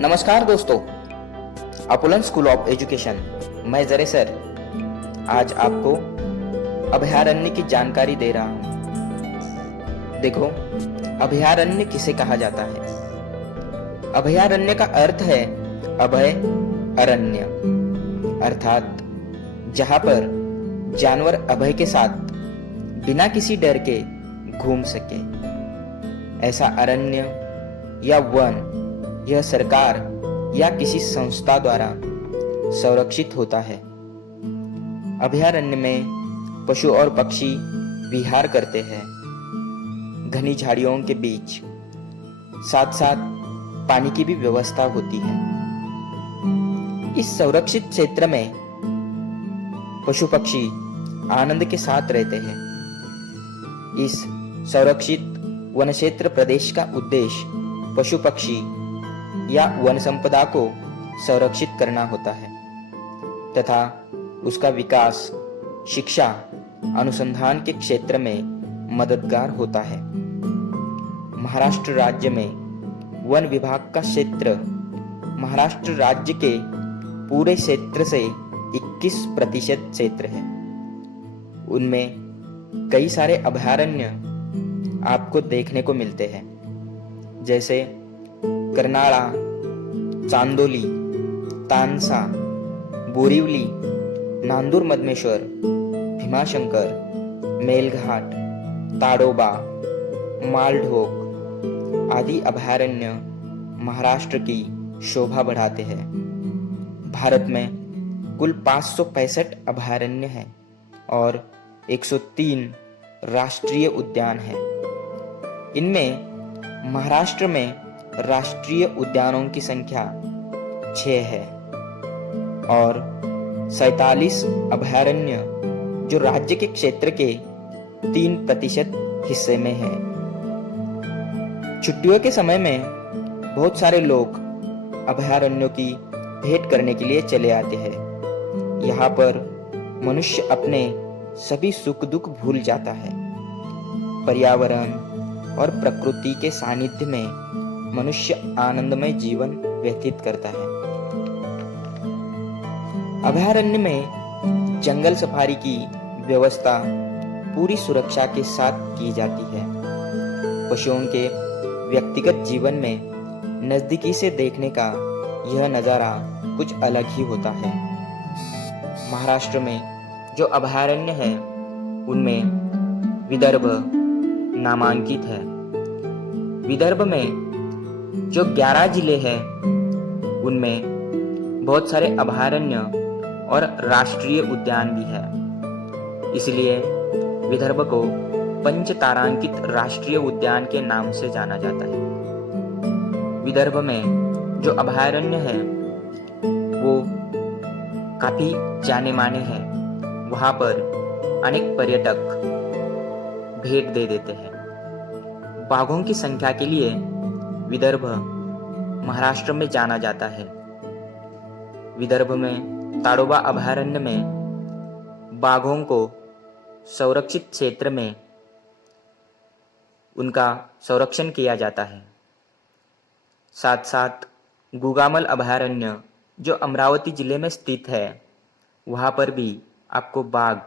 नमस्कार दोस्तों, अपोलन school of education, मैं जरे सर आज आपको अभयारण्य की जानकारी दे रहा हूँ। देखो, अभयारण्य किसे कहा जाता है? अभयारण्य का अर्थ है अभय अरण्य, अर्थात जहाँ पर जानवर अभय के साथ बिना किसी डर के घूम सके। ऐसा अरण्य या वन यह सरकार या किसी संस्था द्वारा संरक्षित होता है। अभयारण्य में पशु और पक्षी विहार करते हैं, घनी झाड़ियों के बीच, साथ साथ पानी की भी व्यवस्था होती है। इस संरक्षित क्षेत्र में पशु पक्षी आनंद के साथ रहते हैं। इस संरक्षित वन क्षेत्र प्रदेश का उद्देश्य पशु पक्षी या वन संपदा को संरक्षित करना होता है तथा उसका विकास, शिक्षा, अनुसंधान के क्षेत्र में मददगार होता है। महाराष्ट्र राज्य में वन विभाग का क्षेत्र महाराष्ट्र राज्य के पूरे क्षेत्र से 21% क्षेत्र है। उनमें कई सारे अभयारण्य आपको देखने को मिलते हैं, जैसे कर्नाळा, चांदोली, तानसा, बोरिवली, नांदूर मधमेश्वर, भीमाशंकर, मेलघाट, ताडोबा, मालढोक आदि अभयारण्य महाराष्ट्र की शोभा बढ़ाते हैं। भारत में कुल 565 अभयारण्य हैं और 103 राष्ट्रीय उद्यान हैं। इनमें महाराष्ट्र में राष्ट्रीय उद्यानों की संख्या 6 है और 47 अभयारण्य जो राज्य के क्षेत्र के 3% हिस्से में है। छुट्टियों के समय में बहुत सारे लोग अभयारण्यों की भेंट करने के लिए चले आते हैं। यहाँ पर मनुष्य अपने सभी सुख दुख भूल जाता है। पर्यावरण और प्रकृति के सानिध्य में मनुष्य आनंदमय जीवन व्यतीत करता है। अभयारण्य में जंगल सफारी की व्यवस्था पूरी सुरक्षा के साथ की जाती है। पशुओं के व्यक्तिगत जीवन में नजदीकी से देखने का यह नज़ारा कुछ अलग ही होता है। महाराष्ट्र में जो अभयारण्य है उनमें विदर्भ नामांकित है। विदर्भ में जो 11 जिले हैं उनमें बहुत सारे अभयारण्य और राष्ट्रीय उद्यान भी है। इसलिए विदर्भ को पंचतारांकित राष्ट्रीय उद्यान के नाम से जाना जाता है। विदर्भ में जो अभयारण्य है वो काफी जाने माने हैं। वहाँ पर अनेक पर्यटक भेंट दे देते हैं। बाघों की संख्या के लिए विदर्भ महाराष्ट्र में जाना जाता है। विदर्भ में ताडोबा अभयारण्य में बाघों को संरक्षित क्षेत्र में उनका संरक्षण किया जाता है। साथ साथ गुगामल अभयारण्य जो अमरावती जिले में स्थित है, वहाँ पर भी आपको बाघ,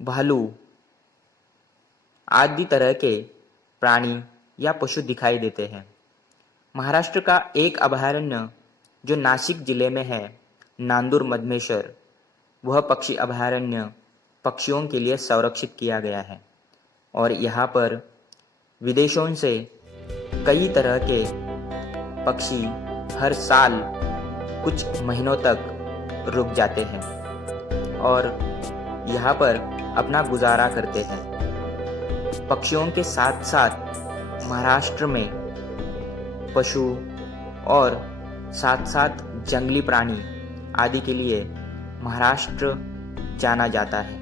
भालू आदि तरह के प्राणी या पशु दिखाई देते हैं। महाराष्ट्र का एक अभयारण्य जो नासिक जिले में है, नांदूर मधमेश्वर, वह पक्षी अभयारण्य पक्षियों के लिए संरक्षित किया गया है और यहाँ पर विदेशों से कई तरह के पक्षी हर साल कुछ महीनों तक रुक जाते हैं और यहाँ पर अपना गुजारा करते हैं। पक्षियों के साथ साथ महाराष्ट्र में पशु और साथ साथ जंगली प्राणी आदि के लिए महाराष्ट्र जाना जाता है।